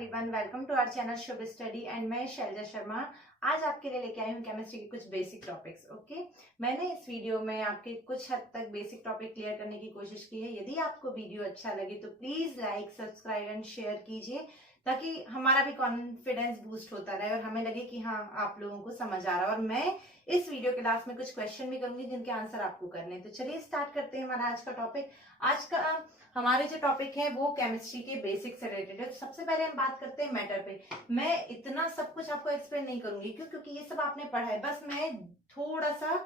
Everyone, welcome to our channel Shubh study and मैं शैलजा शर्मा। आज आपके लिए लेके आई हूँ केमिस्ट्री के कुछ बेसिक टॉपिक्स। ओके, मैंने इस वीडियो में आपके कुछ हद तक बेसिक टॉपिक क्लियर करने की कोशिश की है। यदि आपको वीडियो अच्छा लगे तो please like, subscribe and share कीजिए ताकि हमारा भी कॉन्फिडेंस बूस्ट होता रहे और हमें लगे कि हाँ आप लोगों को समझ आ रहा है। और मैं इस वीडियो के लास्ट में कुछ क्वेश्चन भी करूंगी जिनके आंसर आपको करने हैं। तो चलिए स्टार्ट करते हैं हमारा आज का टॉपिक। आज का हमारे जो टॉपिक है वो केमिस्ट्री के बेसिक से रिलेटेड है। तो सबसे पहले हम बात करते हैं मैटर पे। मैं इतना सब कुछ आपको एक्सप्लेन नहीं करूंगी क्योंकि ये सब आपने पढ़ा है। बस मैं थोड़ा सा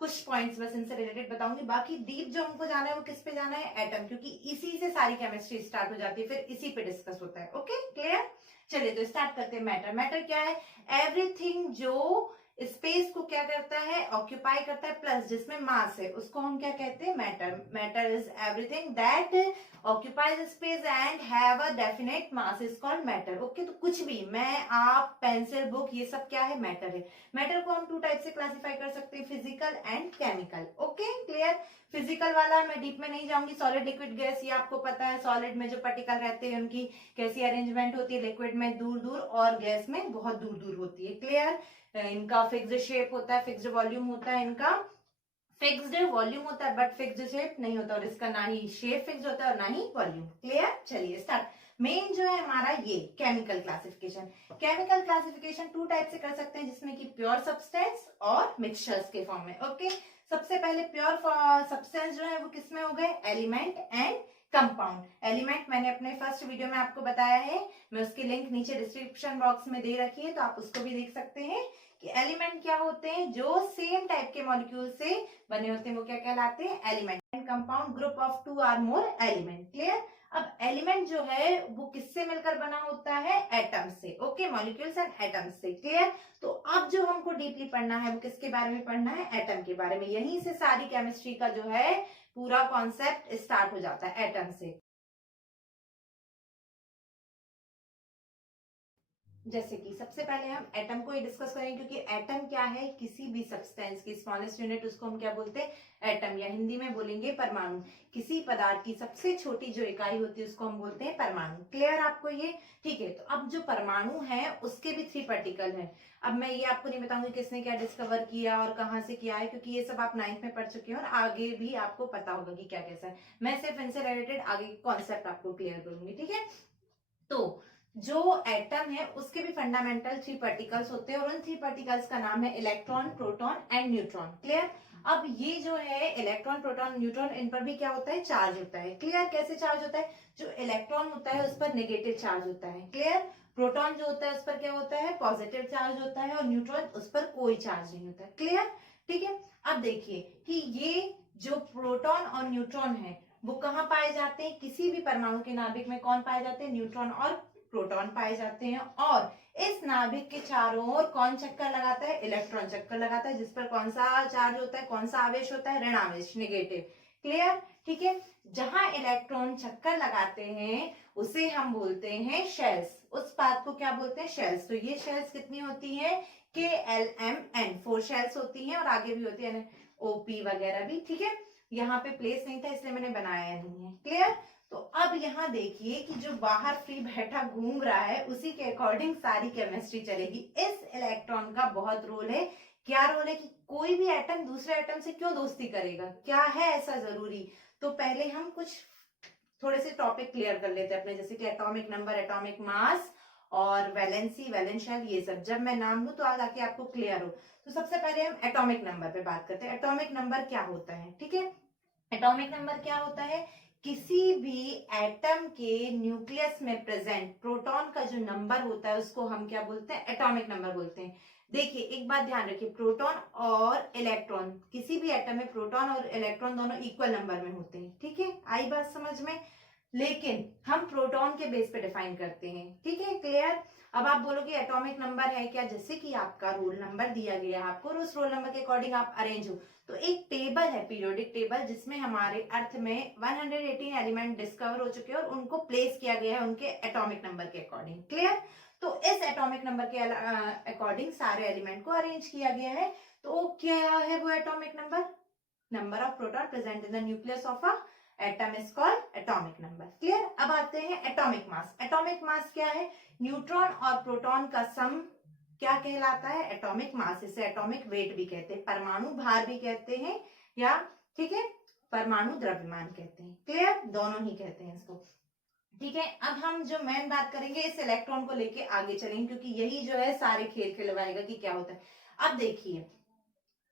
कुछ पॉइंट्स बस इनसे रिलेटेड बताऊंगी। बाकी डीप जो हमको जाना है वो किस पे जाना है, एटम, क्योंकि इसी से सारी केमिस्ट्री स्टार्ट हो जाती है, फिर इसी पे डिस्कस होता है। Okay, clear. चलिए तो स्टार्ट करते हैं। मैटर, मैटर क्या है? एवरीथिंग जो स्पेस को क्या करता है, ऑक्यूपाई करता है, प्लस जिसमें मास है उसको हम क्या कहते हैं, matter. Matter is everything that occupies space and have a definite mass is called matter. Okay, तो कुछ भी, मैं, आप, पेंसिल, बुक, ये सब क्या है, मैटर है। मैटर को हम टू टाइप से क्लासिफाई कर सकते हैं, physical and chemical. Okay, clear. Physical वाला मैं डीप में नहीं जाऊंगी। सॉलिड, लिक्विड, गैस, ये आपको पता है। सॉलिड में जो पार्टिकल रहते हैं उनकी कैसी अरेंजमेंट होती है, लिक्विड में दूर दूर और गैस में बहुत दूर दूर होती है। क्लियर। इनका फिक्स्ड शेप होता है, फिक्स्ड वॉल्यूम होता है, इनका फिक्स्ड वॉल्यूम होता है बट फिक्स्ड शेप नहीं होता, और इसका ना ही शेप फिक्स होता है और ना ही वॉल्यूम। क्लियर। चलिए स्टार्ट। मेन जो है हमारा ये chemical classification. Chemical classification two type से कर सकते हैं जिसमें कि प्योर सब्सटेंस और मिक्सचर्स के फॉर्म में। ओके, सबसे पहले प्योर सब्सटेंस जो है वो किसमें हो गए, एलिमेंट एंड कंपाउंड। एलिमेंट मैंने अपने फर्स्ट वीडियो में आपको बताया है, मैं उसकी लिंक नीचे डिस्क्रिप्शन बॉक्स में दे रखी है तो आप उसको भी देख सकते हैं कि एलिमेंट क्या होते हैं, जो सेम टाइप के मॉलिक्यूल से बने होते हैं वो क्या कहलाते हैं, element. And compound, group of two or more element. Clear. अब एलिमेंट जो है वो किससे मिलकर बना होता है, एटम से। ओके, मॉलिक्यूल्स एंड एटम्स से। क्लियर। तो अब जो हमको डीपली पढ़ना है वो किसके बारे में पढ़ना है, एटम के बारे में। यहीं से सारी केमिस्ट्री का जो है पूरा कॉन्सेप्ट स्टार्ट हो जाता है, एटम से। जैसे कि सबसे पहले हम एटम को ही डिस्कस करेंगे क्योंकि एटम क्या है, किसी भी सब्सटेंस की स्मॉलेस्ट यूनिट, उसको हम क्या बोलते हैं, एटम, या हिंदी में बोलेंगे परमाणु। किसी पदार्थ की सबसे छोटी जो इकाई होती है उसको हम बोलते हैं परमाणु। क्लियर आपको ये? ठीक है। तो अब जो परमाणु है उसके भी 3 पार्टिकल है। अब मैं ये आपको नहीं बताऊंगी किसने क्या डिस्कवर किया और कहाँ से किया है, क्योंकि ये सब आप 9th में पढ़ चुके हैं और आगे भी आपको पता होगा कि क्या कैसा है। मैं सिर्फ इनसे रिलेटेड आगे कॉन्सेप्ट आपको क्लियर करूंगी। ठीक है। तो जो एटम है उसके भी फंडामेंटल 3 पार्टिकल्स होते हैं और उन 3 पार्टिकल्स का नाम है electron, proton and neutron. Clear. अब ये जो है इलेक्ट्रॉन, प्रोटॉन, न्यूट्रॉन, इन पर भी क्या होता है, चार्ज होता है। क्लियर। कैसे चार्ज होता है, जो इलेक्ट्रॉन होता है उस पर नेगेटिव चार्ज होता है। क्लियर। प्रोटॉन जो होता है उस पर क्या होता है, पॉजिटिव चार्ज होता है, और न्यूट्रॉन उस पर कोई चार्ज नहीं होता है। क्लियर। ठीक है। अब देखिए कि ये जो प्रोटॉन और न्यूट्रॉन है वो कहाँ पाए जाते हैं, किसी भी परमाणु के नाभिक में कौन पाए जाते हैं, न्यूट्रॉन और प्रोटॉन पाए जाते हैं। और इस नाभिक के चारों ओर कौन चक्कर लगाता है, इलेक्ट्रॉन चक्कर लगाता है, जिस पर कौन सा चार्ज होता है, कौन सा आवेश होता है, ऋण आवेश, नेगेटिव। क्लियर। ठीक है। जहां इलेक्ट्रॉन चक्कर लगाते हैं उसे हम बोलते हैं शेल्स। उस पाथ को क्या बोलते हैं, शेल्स। तो ये शेल्स कितनी होती है, KLMN, 4 शेल्स होती हैं और आगे भी होती है OP वगैरह भी। ठीक है। यहाँ पे प्लेस नहीं था इसलिए मैंने बनाया नहीं है। क्लियर। तो अब यहाँ देखिए कि जो बाहर फ्री बैठा घूम रहा है उसी के अकॉर्डिंग सारी केमिस्ट्री चलेगी। इस इलेक्ट्रॉन का बहुत रोल है। क्या रोल है कि कोई भी एटम दूसरे एटम से क्यों दोस्ती करेगा, क्या है ऐसा जरूरी। तो पहले हम कुछ थोड़े से टॉपिक क्लियर कर लेते हैं अपने, जैसे कि एटॉमिक नंबर, एटॉमिक मास और वैलेंसी, वैलेंशियल, ये सब जब मैं नाम लूं तो आज आके आपको क्लियर हो। तो सबसे पहले हम एटॉमिक नंबर पे बात करते हैं। एटॉमिक नंबर क्या होता है, ठीक है। एटॉमिक नंबर क्या होता है, किसी भी एटम के न्यूक्लियस में प्रेजेंट प्रोटॉन का जो नंबर होता है उसको हम क्या बोलते हैं, एटॉमिक नंबर बोलते हैं। देखिए एक बात ध्यान रखिए, प्रोटॉन और इलेक्ट्रॉन, किसी भी एटम में प्रोटॉन और इलेक्ट्रॉन दोनों इक्वल नंबर में होते हैं। ठीक है, आई बात समझ में। लेकिन हम प्रोटॉन के बेस पे डिफाइन करते हैं। ठीक है, क्लियर। अब आप बोलोगे एटॉमिक नंबर है क्या, जैसे कि आपका रोल नंबर दिया गया है आपको और उस रोल नंबर के अकॉर्डिंग आप अरेंज हो, तो एक टेबल है, पीरियोडिक टेबल, जिसमें हमारे अर्थ में 118 एलिमेंट डिस्कवर हो चुके हैं और उनको प्लेस किया गया है उनके एटॉमिक नंबर के अकॉर्डिंग। क्लियर। तो इस एटॉमिक नंबर के अकॉर्डिंग सारे एलिमेंट को अरेंज किया गया है। तो क्या है वो atomic number, number of proton present in the nucleus of a atom is called atomic number. Clear. अब आते हैं एटॉमिक मास। एटॉमिक मास क्या है? न्यूट्रॉन और प्रोटॉन का सम क्या कहलाता है? Atomic mass. इसे एटॉमिक वेट भी कहते हैं, परमाणु भार भी कहते हैं, या ठीक है परमाणु द्रव्यमान कहते हैं। क्लियर, दोनों ही कहते हैं इसको। ठीक है, अब हम जो मेन बात करेंगे इस इलेक्ट्रॉन को लेके आगे चलेंगे, क्योंकि यही जो है सारे खेल खिलवाएगा कि क्या होता है। अब देखिए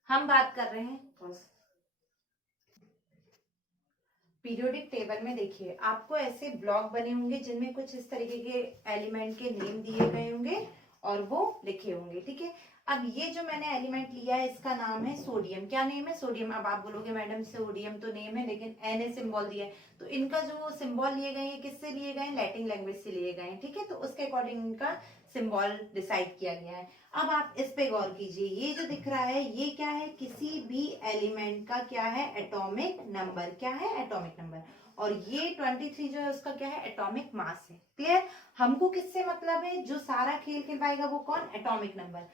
हम बात कर रहे हैं पीरियोडिक टेबल में। देखिए आपको ऐसे ब्लॉक बने होंगे जिनमें कुछ इस तरीके के एलिमेंट के नेम दिए गए होंगे और वो लिखे होंगे। ठीक है, अब ये जो मैंने एलिमेंट लिया है इसका नाम है सोडियम। क्या नेम है? सोडियम। अब आप बोलोगे मैडम सोडियम तो नेम है लेकिन Na सिंबल दिया है, तो इनका जो सिंबल लिए गए हैं किससे लिए गए हैं? लैटिन लैंग्वेज से लिए गए हैं। ठीक है, तो उसके अकॉर्डिंग इनका सिंबल डिसाइड किया गया है। अब आप इस पे गौर कीजिए, ये जो दिख रहा है ये क्या है? किसी भी एलिमेंट का क्या है? Atomic number. क्या है? Atomic number. और ये 23 जो है उसका क्या है? एटॉमिक मास है। क्लियर। हमको किससे मतलब है? जो सारा खेल खिलवाएगा वो कौन? Atomic number.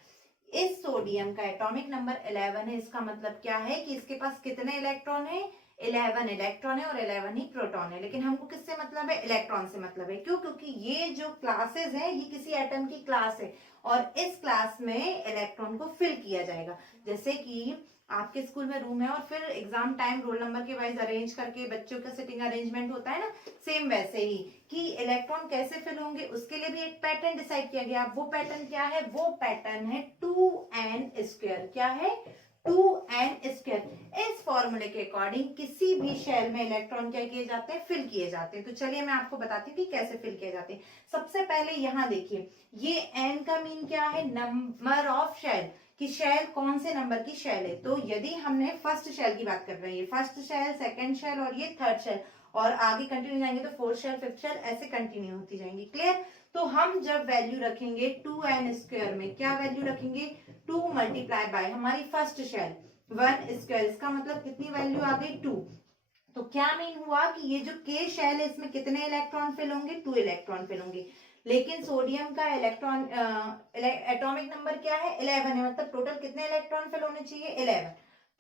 इस सोडियम का एटॉमिक नंबर 11 है। इसका मतलब क्या है कि इसके पास कितने इलेक्ट्रॉन है? 11 इलेक्ट्रॉन है और 11 ही प्रोटॉन है। लेकिन हमको किससे मतलब है? इलेक्ट्रॉन से मतलब है। क्यों? क्योंकि ये जो क्लासेस है ये किसी एटम की क्लास है और इस क्लास में इलेक्ट्रॉन को फिल किया जाएगा। जैसे कि आपके स्कूल में रूम है और फिर एग्जाम टाइम रोल नंबर के वाइज अरेंज करके बच्चों का सिटिंग अरेंजमेंट होता है ना, सेम वैसे ही कि इलेक्ट्रॉन कैसे फिल होंगे उसके लिए भी एक पैटर्न डिसाइड किया गया। वो पैटर्न क्या है? वो पैटर्न है 2n²। क्या है? 2n²। इस फॉर्मूले के अकॉर्डिंग किसी भी शेल में इलेक्ट्रॉन क्या किए जाते हैं? फिल किए जाते हैं। तो चलिए मैं आपको बताती हूँ कि कैसे फिल किए जाते हैं। सबसे पहले यहाँ देखिए, ये n का मीन क्या है? नंबर ऑफ शेल, कि शेल कौन से नंबर की शेल है। तो यदि हमने फर्स्ट शेल की बात कर रहे हैं, फर्स्ट शेल, सेकंड शेल और ये थर्ड शेल, और आगे कंटिन्यू जाएंगे तो फोर्थ शेल, फिफ्थ शेल, ऐसे कंटिन्यू होती जाएंगी। क्लियर। तो हम जब वैल्यू रखेंगे 2n² में, क्या वैल्यू रखेंगे? 2 मल्टीप्लाई बाय हमारी फर्स्ट शेल 1²। इसका मतलब कितनी वैल्यू आ गई? 2। तो क्या मीन हुआ कि ये जो के शेल है इसमें कितने इलेक्ट्रॉन फिल होंगे? 2 इलेक्ट्रॉन फिल होंगे। लेकिन सोडियम का इलेक्ट्रॉन एटॉमिक नंबर क्या है? 11 है, मतलब टोटल कितने इलेक्ट्रॉन फिल होने चाहिए? 11।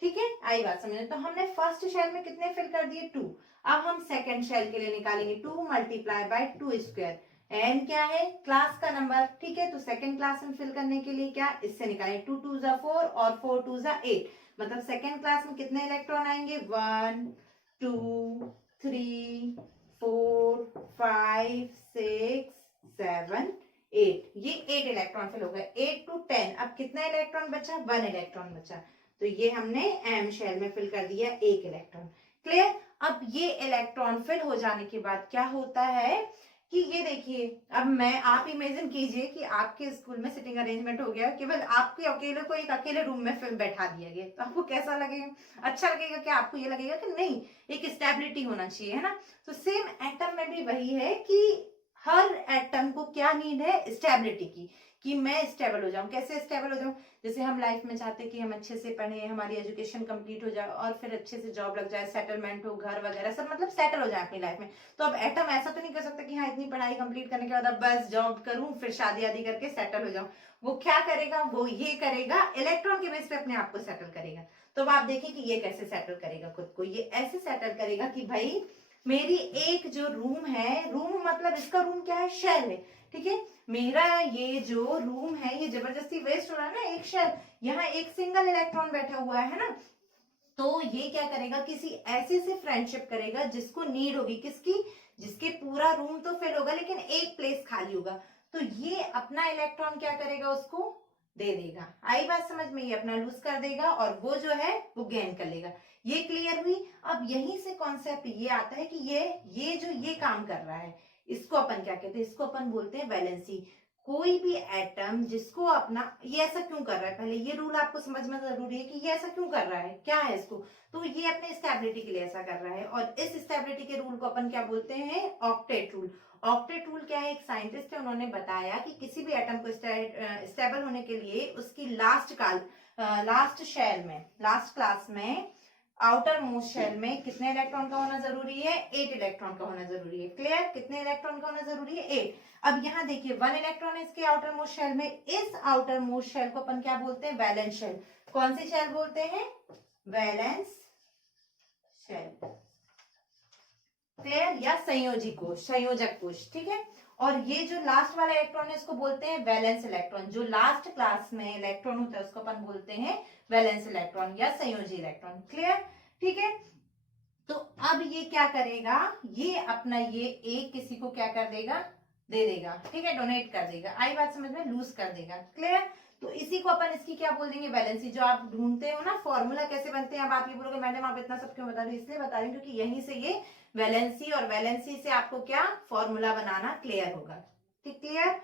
ठीक है, आई बात समझ। तो हमने फर्स्ट शेल में कितने फिल कर दिए? 2। अब हम सेकंड शेल के लिए निकालेंगे 2 मल्टीप्लाई बाय 2²। एन क्या है? क्लास का नंबर। ठीक है, तो सेकंड क्लास में फिल करने के लिए क्या इससे निकालेंगे? 2 2 जा 4 और 4 2 जा 8, मतलब सेकंड क्लास में कितने इलेक्ट्रॉन आएंगे? 1 2 3 4 5 6 7 8। ये 8 इलेक्ट्रॉन फिल हो गए। 8 to 10, अब कितना इलेक्ट्रॉन बचा? 1 इलेक्ट्रॉन बचा। तो ये हमने एम शेल में फिल कर दिया 1 इलेक्ट्रॉन। क्लियर। अब ये इलेक्ट्रॉन फिल हो जाने के बाद क्या होता है कि ये देखिए, अब मैं आप इमेजिन कीजिए कि आपके स्कूल में सिटिंग अरेंजमेंट हो गया, केवल आपके अकेले को एक अकेले रूम में फिर बैठा दिया गया, तो आपको कैसा लगेगा? अच्छा लगेगा क्या? आपको ये लगेगा कि नहीं, एक स्टेबिलिटी होना चाहिए, है ना। तो सेम एटम में भी वही है कि हर एटम को क्या नीड है? स्टेबिलिटी की, कि मैं स्टेबल हो जाऊं। कैसे स्टेबल हो जाऊं? जैसे हम लाइफ में चाहते हैं कि हम अच्छे से पढ़े, हमारी एजुकेशन कंप्लीट हो जाए और फिर अच्छे से जॉब लग जाए, सेटलमेंट हो, घर वगैरह सब, मतलब सेटल हो जाए अपनी लाइफ में। तो अब एटम ऐसा तो नहीं कर सकता कि हाँ इतनी पढ़ाई कंप्लीट करने के बाद अब बस जॉब करूं फिर शादी आदि करके सेटल हो जाऊं। वो क्या करेगा? वो ये करेगा, इलेक्ट्रॉन के बेस पे अपने आप को सेटल करेगा। तो अब आप देखिए कि ये कैसे सेटल करेगा खुद को। ये ऐसे सेटल करेगा कि भाई मेरी एक जो रूम है, रूम मतलब इसका रूम क्या है? शेल है। ठीक है, मेरा ये जो रूम है ये जबरदस्ती वेस्ट हो रहा है ना, एक शेल, यहाँ एक सिंगल इलेक्ट्रॉन बैठा हुआ है ना। तो ये क्या करेगा? किसी ऐसे से फ्रेंडशिप करेगा जिसको नीड होगी, किसकी? जिसके पूरा रूम तो फिल होगा लेकिन एक प्लेस खाली होगा, तो ये अपना इलेक्ट्रॉन क्या करेगा? उसको दे देगा। आई बात समझ में? ये अपना लूज कर देगा और वो जो है वो गेन कर लेगा। ये क्लियर हुई। अब यहीं से कॉन्सेप्ट ये आता है कि ये जो ये काम कर रहा है इसको अपन क्या कहते हैं? इसको अपन बोलते हैं वैलेंसी। कोई भी एटम जिसको अपना, ये ऐसा क्यों कर रहा है, पहले ये रूल आपको समझना जरूरी है कि ये ऐसा क्यों कर रहा है, क्या है इसको। तो ये अपने स्टेबिलिटी के लिए ऐसा कर रहा है और इस स्टेबिलिटी के रूल को अपन क्या बोलते हैं? Octet rule. ऑक्टेट रूल क्या है? एक साइंटिस्ट है, उन्होंने बताया कि किसी भी एटम को स्टेबल होने के लिए उसकी लास्ट शेल में, लास्ट क्लास में, आउटर मोस्ट शेल में कितने इलेक्ट्रॉन का होना जरूरी है? 8 इलेक्ट्रॉन का होना जरूरी है। क्लियर। कितने इलेक्ट्रॉन का होना जरूरी है? 8। अब यहाँ देखिए 1 इलेक्ट्रॉन है इसके आउटर मोस्ट शेल में। इस आउटर मोस्ट शेल को अपन क्या बोलते हैं? Valence shell. कौन सी शेल बोलते हैं? Valence shell. क्लियर, या संयोजी कोश, संयोजक कोश, ठीक है। और ये जो लास्ट वाला इलेक्ट्रॉन है उसको बोलते हैं वैलेंस इलेक्ट्रॉन। जो लास्ट क्लास में इलेक्ट्रॉन होता है उसको अपन बोलते हैं वैलेंस इलेक्ट्रॉन या संयोजी इलेक्ट्रॉन। क्लियर, ठीक है। तो अब ये क्या करेगा, ये अपना ये एक किसी को क्या कर देगा, दे देगा, ठीक है, डोनेट कर देगा। आई बात समझ में, लूज कर देगा। क्लियर, तो इसी को अपन इसकी क्या बोल देंगे, वैलेंसी। जो आप ढूंढते हो ना फॉर्मूला कैसे बनते हैं, अब आप ये बोलोगे मैडम आप इतना सब क्यों बता रही हो, इसलिए बता रही हूँ क्योंकि यहीं से ये वैलेंसी और वैलेंसी से आपको क्या फॉर्मूला बनाना क्लियर होगा। ठीक, क्लियर।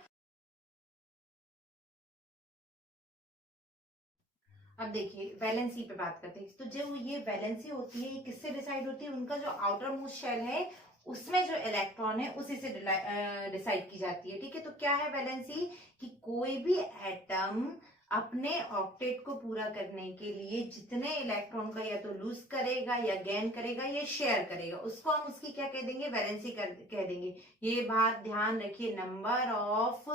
अब देखिए वैलेंसी पे बात करते हैं। तो जो ये वैलेंसी होती है ये किससे डिसाइड होती है, उनका जो आउटर मोस्ट शेल है उसमें जो इलेक्ट्रॉन है उसी से डिसाइड की जाती है। ठीक है, तो क्या है वैलेंसी, कि कोई भी एटम अपने ऑक्टेट को पूरा करने के लिए जितने इलेक्ट्रॉन का या तो लूज करेगा या गेन करेगा या शेयर करेगा, उसको हम उसकी क्या कह देंगे, वैलेंसी कह देंगे। ये बात ध्यान रखिए, number of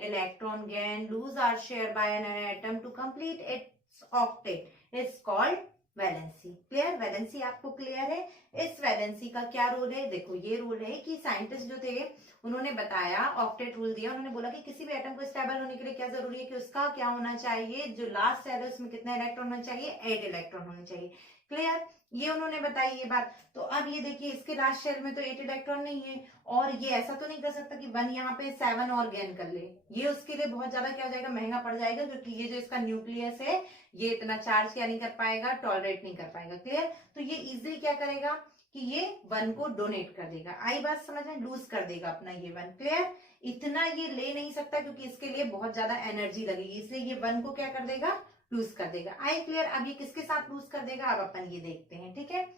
electron gain lose or share by an atom to complete its octet is called valency. Clear, valency आपको क्लियर है। इस वैलेंसी का क्या रोल है, देखो ये रोल है कि साइंटिस्ट जो थे उन्होंने बताया, ऑक्टेट रूल दिया, उन्होंने बोला कि किसी भी एटम को स्टेबल होने के लिए क्या जरूरी है कि उसका क्या होना चाहिए, जो लास्ट सेल है उसमें कितना इलेक्ट्रॉन होना चाहिए, 8 इलेक्ट्रॉन होने चाहिए। क्लियर, ये उन्होंने बताई ये बात। तो अब ये देखिए इसके लास्ट शेल में तो 8 इलेक्ट्रॉन नहीं है, और ये ऐसा तो नहीं कर सकता कि 1 यहाँ पे 7 और गेन कर ले, ये उसके लिए बहुत ज्यादा क्या हो जाएगा, महंगा पड़ जाएगा, क्योंकि ये जो इसका न्यूक्लियस है ये इतना चार्ज क्या नहीं कर पाएगा, टॉलरेट नहीं कर पाएगा। क्लियर, तो ये इजिली क्या करेगा कि ये 1 को डोनेट कर देगा। आई बात समझ में, लूज कर देगा अपना ये 1। क्लियर, इतना ये ले नहीं सकता क्योंकि इसके लिए बहुत ज्यादा एनर्जी लगेगी, इसलिए ये 1 को क्या कर देगा, लूज कर देगा। आई क्लियर, अब ये किसके साथ लूज कर देगा, अब अपन ये देखते हैं। ठीक है,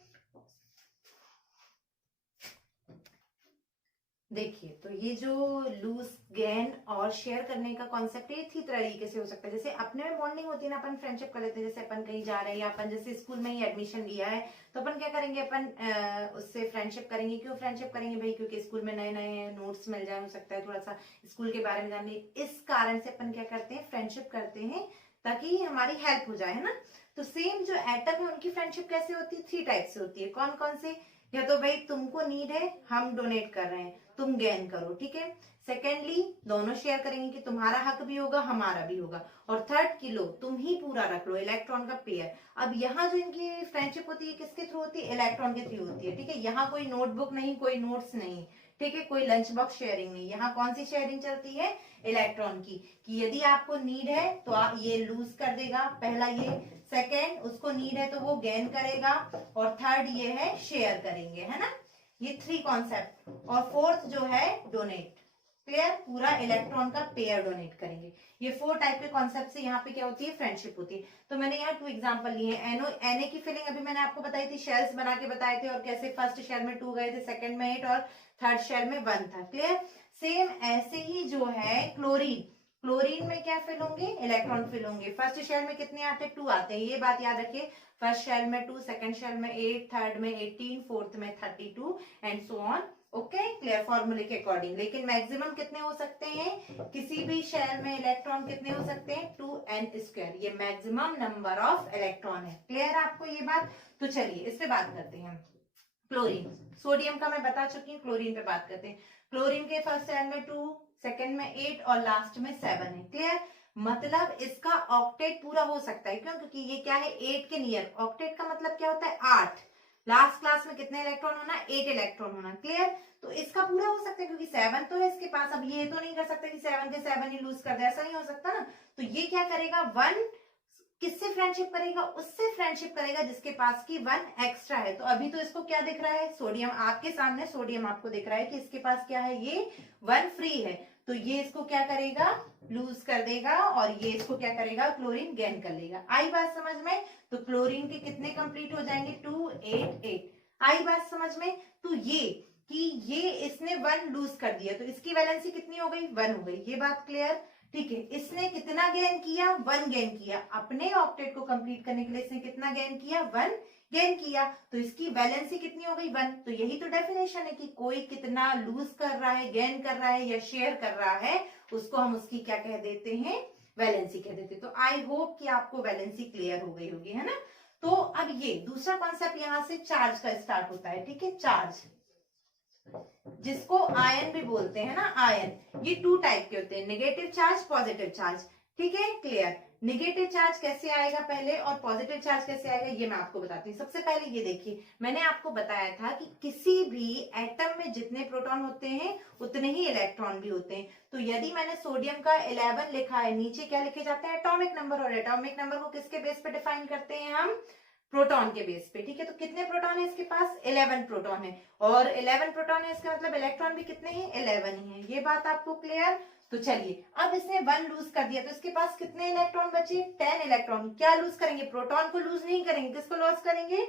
देखिए तो ये जो लूज गेन और शेयर करने का कॉन्सेप्ट है थी तरीके से हो सकता है। जैसे अपने में बॉन्डिंग होती है ना, अपन फ्रेंडशिप कर लेते हैं, जैसे अपन कहीं जा रहे हैं या अपन जैसे स्कूल में ही एडमिशन लिया है तो अपन क्या करेंगे, अपन उससे फ्रेंडशिप करेंगे। क्यों फ्रेंडशिप करेंगे भाई, क्योंकि स्कूल में नए नए नोट्स मिल जाए, हो सकता है थोड़ा सा स्कूल के बारे में जानने, इस कारण से अपन क्या करते हैं, फ्रेंडशिप करते हैं ताकि हमारी हेल्प हो जाए, है ना। तो सेम जो एटम है उनकी फ्रेंडशिप कैसे होती है, 3 टाइप से होती है। कौन कौन से, या तो भाई तुमको नीड है हम डोनेट कर रहे हैं, तुम गेन करो। ठीक है, सेकेंडली दोनों शेयर करेंगे कि तुम्हारा हक भी होगा हमारा भी होगा। और थर्ड कि लो तुम ही पूरा रख लो, इलेक्ट्रॉन का पेयर। अब यहाँ जो इनकी फ्रेंडशिप होती है किसके थ्रू होती है, इलेक्ट्रॉन के थ्रू होती है। ठीक है, यहाँ कोई नोटबुक नहीं, कोई नोट्स नहीं, ठीक है, कोई लंच बॉक्स शेयरिंग नहीं। यहाँ कौन सी शेयरिंग चलती है, इलेक्ट्रॉन की, कि यदि आपको नीड है तो आप ये लूज कर देगा, पहला ये। सेकेंड, उसको नीड है तो वो गेन करेगा, और थर्ड ये है शेयर करेंगे, है ना। ये 3 कॉन्सेप्ट, और फोर्थ जो है डोनेट। क्लियर, पूरा इलेक्ट्रॉन का पेयर डोनेट करेंगे। ये 4 टाइप के कॉन्सेप्ट से यहाँ पे क्या होती है, फ्रेंडशिप होती है। तो मैंने यहाँ 2 एग्जांपल लिए हैं। एनए की फिलिंग अभी मैंने आपको बताई थी, शेल्स बना के बताए थे, और कैसे फर्स्ट शेल में 2 गए थे, सेकंड में 8 और थर्ड शेल में 1 था। क्लियर, सेम ऐसे ही जो है क्लोरीन, क्लोरीन में क्या फिल होंगे, इलेक्ट्रॉन फिल होंगे। फर्स्ट शेल में कितने आते हैं, 2 आते हैं, ये बात याद रखिए। फर्स्ट शेल में 2, सेकंड शेल में 8, थर्ड में 18, फोर्थ में 32 and so on. Okay, clear, फॉर्मूले के अकॉर्डिंग। लेकिन मैक्सिमम कितने हो सकते हैं, किसी भी शेल में इलेक्ट्रॉन कितने हो सकते हैं, 2n²। ये मैक्सिमम नंबर ऑफ इलेक्ट्रॉन है। क्लियर आपको ये बात। तो चलिए इस पे बात करते हैं। क्लोरीन, सोडियम का मैं बता चुकी हूँ, क्लोरीन पे बात करते हैं। क्लोरीन के फर्स्ट शेल में 2, सेकंड में 8 और लास्ट में 7 है। क्लियर, मतलब इसका ऑक्टेट पूरा हो सकता है। क्यों, क्योंकि ये क्या है, 8 के नियर। ऑक्टेट का मतलब क्या होता है, 8। लास्ट क्लास में कितने इलेक्ट्रॉन होना, 8 इलेक्ट्रॉन होना। क्लियर, तो इसका पूरा हो सकता है क्योंकि 7 तो है इसके पास। अब ये तो नहीं कर सकता कि 7 के 7 ही लूज कर दे, ऐसा नहीं हो सकता ना। तो ये क्या करेगा, 1 किससे फ्रेंडशिप करेगा, उससे फ्रेंडशिप करेगा जिसके पास की 1 एक्स्ट्रा है। तो अभी तो इसको क्या दिख रहा है, सोडियम आपके सामने, सोडियम आपको दिख रहा है कि इसके पास क्या है, ये 1 फ्री है। तो ये इसको क्या करेगा, लूज कर देगा, और ये इसको क्या करेगा, क्लोरीन गेन कर लेगा। आई बात समझ में। तो क्लोरीन के कितने कंप्लीट हो जाएंगे, 2 8 8। आई बात समझ में। तो ये कि ये इसने 1 लूज कर दिया तो इसकी वैलेंसी कितनी हो गई, 1 हो गई। ये बात क्लियर। ठीक है, इसने कितना गेन किया, 1 गेन किया। अपने ऑक्टेट को कंप्लीट करने के लिए इसने कितना गेन किया, 1 गेन किया। तो इसकी वैलेंसी कितनी हो गई, 1। तो यही तो डेफिनेशन है कि कोई कितना लूज कर रहा है, गेन कर रहा है या शेयर कर रहा है, उसको हम उसकी क्या कह देते हैं, वैलेंसी कह देते हैं। तो आई होप कि आपको वैलेंसी क्लियर हो गई होगी, है ना। तो अब ये दूसरा कॉन्सेप्ट यहां से चार्ज का स्टार्ट होता है। ठीक है, चार्ज। जिसको आयन भी बोलते हैं ना, आयन, ये 2 टाइप के होते हैं, नेगेटिव चार्ज, पॉजिटिव चार्ज। ठीक है, क्लियर। नेगेटिव चार्ज कैसे आएगा पहले और पॉजिटिव चार्ज कैसे आएगा ये मैं आपको बताती हूँ। सबसे पहले ये देखिए, मैंने आपको बताया था कि किसी भी एटम में जितने प्रोटॉन होते हैं उतने ही इलेक्ट्रॉन भी होते हैं। तो यदि मैंने सोडियम का 11 लिखा है, नीचे क्या लिखे जाते हैं, एटॉमिक नंबर, और एटॉमिक नंबर को किसके बेस पे डिफाइन करते हैं हम, प्रोटॉन के बेस पे। ठीक है, तो कितने प्रोटॉन है इसके पास, 11 प्रोटॉन है, और 11 प्रोटॉन है इसका मतलब इलेक्ट्रॉन भी कितने हैं, 11 ही है। ये बात आपको क्लियर। तो चलिए, अब इसने 1 लूज कर दिया तो इसके पास कितने इलेक्ट्रॉन बचे, 10 इलेक्ट्रॉन। क्या लूज करेंगे, प्रोटॉन को लूज नहीं करेंगे, किसको लॉस करेंगे,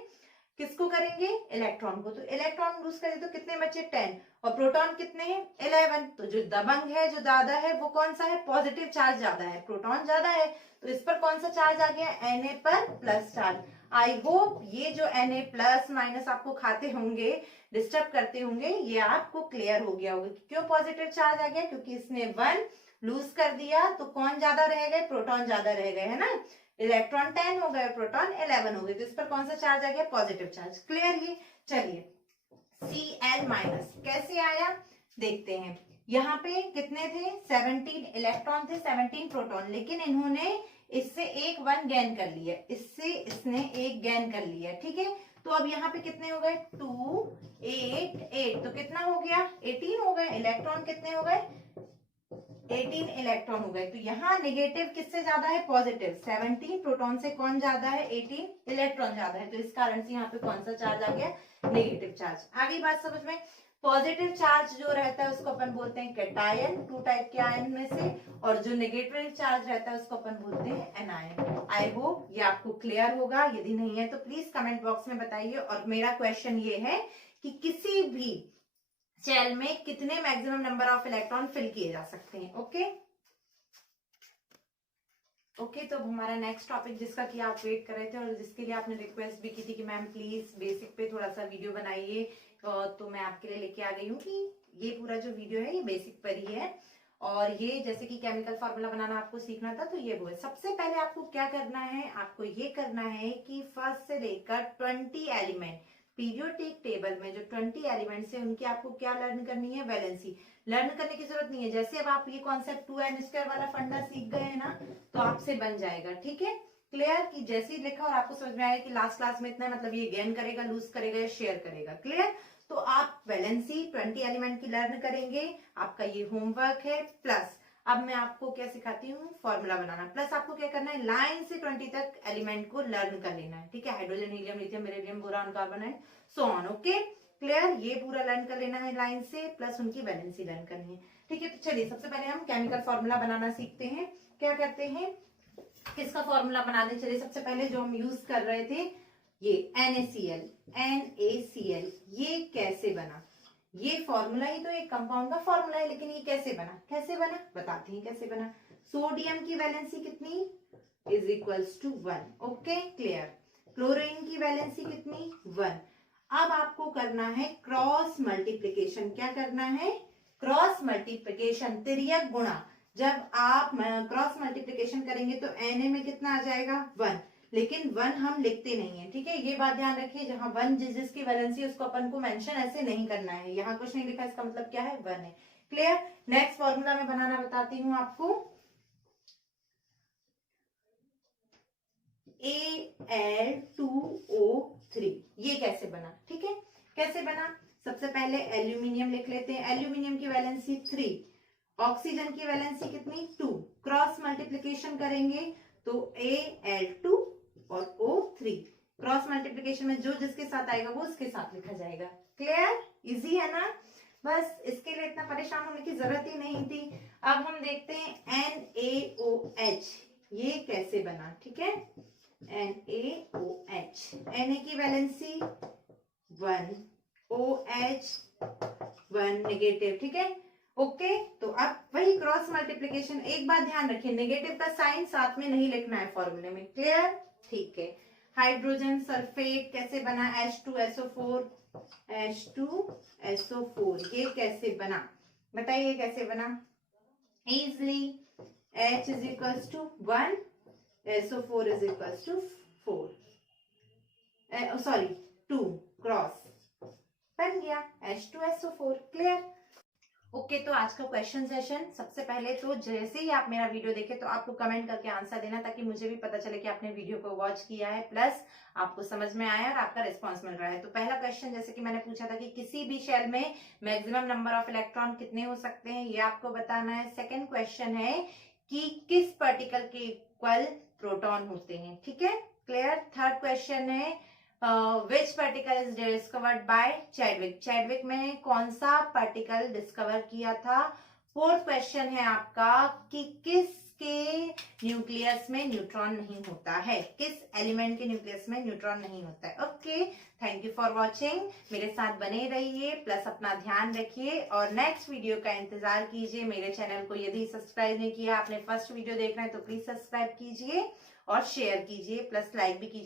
किसको करेंगे, इलेक्ट्रॉन को। तो इलेक्ट्रॉन लूज करें तो कितने बचे, 10, और प्रोटॉन कितने हैं, 11। तो जो दबंग है, जो ज्यादा है, वो कौन सा है, पॉजिटिव चार्ज ज्यादा है, प्रोटॉन ज्यादा है। तो इस पर कौन सा चार्ज आ गया, Na पर प्लस चार्ज। आई होप ये जो Na प्लस माइनस आपको खाते होंगे, डिस्टर्ब करते होंगे, ये आपको क्लियर हो गया होगा कि क्यों पॉजिटिव चार्ज आ गया, क्योंकि इसने 1 लूज कर दिया। तो कौन ज्यादा रह गए, प्रोटॉन ज्यादा रह गए, है ना। इलेक्ट्रॉन 10 हो गए, प्रोटॉन 11 हो गए, तो इस पर कौन सा चार्ज आ गया, पॉजिटिव चार्ज। क्लियर ये। चलिए, Cl माइनस कैसे आया देखते हैं। यहाँ पे कितने थे, 17 इलेक्ट्रॉन थे, 17 प्रोटॉन, लेकिन इन्होंने इससे एक 1 गेन कर लिया, इससे इसने एक गेन कर लिया। ठीक है, तो अब यहाँ पे कितने हो गए, 2 8 8, तो कितना हो गया, 18 हो गए। इलेक्ट्रॉन कितने हो गए, 18 इलेक्ट्रॉन हो गए। तो यहाँ नेगेटिव किससे ज्यादा है, पॉजिटिव। 17 प्रोटॉन से कौन ज्यादा है, 18 इलेक्ट्रॉन ज्यादा है। तो इस कारण से यहाँ पे कौन सा चार्ज आ गया, नेगेटिव चार्ज। आगे बात समझ में। पॉजिटिव चार्ज जो रहता है उसको अपन बोलते हैं कैटायन, 2 टाइप के आयन में से, और जो नेगेटिव चार्ज रहता है उसको अपन बोलते हैं एनायन। आई होप ये आपको क्लियर होगा। यदि नहीं है तो प्लीज कमेंट बॉक्स में बताइए। और मेरा क्वेश्चन ये है कि किसी भी शेल में कितने maximum number of electron fill किए जा सकते हैं। ओके ओके, तो हमारा नेक्स्ट टॉपिक जिसका कि आप वेट कर रहे थे और जिसके लिए आपने रिक्वेस्ट भी की थी कि मैम प्लीज बेसिक पे थोड़ा सा वीडियो बनाइए, तो मैं आपके लिए लेके आ गई हूँ कि ये पूरा जो वीडियो है ये बेसिक पर ही है। और ये जैसे कि केमिकल फार्मूला बनाना आपको सीखना था, तो ये वो है। सबसे पहले आपको क्या करना है, आपको ये करना है कि फर्स्ट से लेकर 20 एलिमेंट, पीरियोडिक टेबल में जो 20 एलिमेंट्स है उनकी आपको क्या लर्न करनी है, वैलेंसी। लर्न करने की जरूरत नहीं है, जैसे अब आप ये कॉन्सेप्ट 2n² वाला फंडा सीख गए हैं ना, तो आपसे बन जाएगा। ठीक है, क्लियर। कि जैसे ही लिखा और आपको समझ में आएगा कि लास्ट क्लास में इतना, मतलब ये गेन करेगा, लूज करेगा या शेयर करेगा। क्लियर। तो आप वैलेंसी 20 एलिमेंट की लर्न करेंगे, आपका ये होमवर्क है। प्लस अब मैं आपको क्या सिखाती हूँ, फॉर्मूला बनाना। प्लस आपको क्या करना है, लाइन से 20 तक एलिमेंट को लर्न कर लेना है। ठीक है, hydrogen, helium, lithium, beryllium, boron, carbon and so on. Okay, clear. ये पूरा लर्न कर लेना है लाइन से, प्लस उनकी वैलेंसी लर्न करनी है। ठीक है, तो चलिए सबसे पहले हम केमिकल फॉर्मूला बनाना सीखते हैं। क्या करते हैं, किसका फॉर्मूला बनाने चलिए। सबसे पहले जो हम यूज कर रहे थे ये NaCl, NaCl, ये कैसे बना, ये फॉर्मूला ही तो एक कंपाउंड का फॉर्मूला है, लेकिन ये कैसे बना, कैसे बना बताते हैं कैसे बना। सोडियम की वैलेंसी कितनी, is equals to 1। Okay, clear. Chlorine की वैलेंसी कितनी, 1। अब आपको करना है क्रॉस मल्टीप्लीकेशन। क्या करना है, क्रॉस मल्टीप्लीकेशन, तिर्यक गुणा। जब आप क्रॉस मल्टीप्लीकेशन करेंगे तो Na में कितना आ जाएगा, 1। लेकिन 1 हम लिखते नहीं है। ठीक है, ये बात ध्यान रखिए, जहां 1 जिसकी वैलेंसी उसको अपन को मेंशन ऐसे नहीं करना है। यहाँ कुछ नहीं लिखा, इसका मतलब क्या है, 1 है। क्लियर। नेक्स्ट फॉर्मूला में बनाना बताती हूँ आपको। Al2O3, ये कैसे बना। ठीक है, कैसे बना, सबसे पहले एल्यूमिनियम लिख लेते हैं। एल्यूमिनियम की वैलेंसी 3, ऑक्सीजन की वैलेंसी कितनी, 2। क्रॉस मल्टीप्लीकेशन करेंगे तो Al2 और O3, क्रॉस मल्टीप्लीकेशन में जो जिसके साथ आएगा वो उसके साथ लिखा जाएगा। क्लियर, इजी है ना। बस इसके लिए इतना परेशान होने की जरूरत ही नहीं थी। अब हम देखते हैं NaOH, ये कैसे बना। ठीक है, NaOH, Na की वैलेंसी 1, OH 1 नेगेटिव। ठीक है, ओके। तो अब वही क्रॉस मल्टीप्लीकेशन, एक बात ध्यान रखिए, नेगेटिव का साइन साथ में नहीं लिखना है फॉर्मूले में। क्लियर, ठीक है। हाइड्रोजन सल्फेट कैसे बना, H2SO4, H2SO4, ये कैसे बना बताइए, कैसे बना। Easily, H is equals to 1, SO4 is equals to 4, sorry 2, cross बन गया H2SO4। क्लियर? ओके तो आज का क्वेश्चन सेशन, सबसे पहले तो जैसे ही आप मेरा वीडियो देखें तो आपको कमेंट करके आंसर देना, ताकि मुझे भी पता चले कि आपने वीडियो को वॉच किया है, प्लस आपको समझ में आया और आपका रिस्पांस मिल रहा है। तो पहला क्वेश्चन जैसे कि मैंने पूछा था कि किसी भी शेल में मैक्सिमम नंबर ऑफ इलेक्ट्रॉन कितने हो सकते हैं, ये आपको बताना है। सेकेंड क्वेश्चन है कि किस पार्टिकल के इक्वल प्रोटॉन होते हैं। ठीक है, क्लियर? थर्ड क्वेश्चन है which particle is discovered by Chadwick, Chadwick में कौन सा पार्टिकल डिस्कवर किया था। फोर्थ क्वेश्चन है आपका कि किसके न्यूक्लियस में न्यूट्रॉन नहीं होता है, किस एलिमेंट के न्यूक्लियस में न्यूट्रॉन नहीं होता है। Okay, thank you for watching, मेरे साथ बने रहिए, प्लस अपना ध्यान रखिए और नेक्स्ट वीडियो का इंतजार कीजिए। मेरे चैनल को यदि सब्सक्राइब नहीं किया, आपने फर्स्ट वीडियो देखना है तो प्लीज सब्सक्राइब कीजिए और शेयर कीजिए, प्लस लाइक भी कीजिए।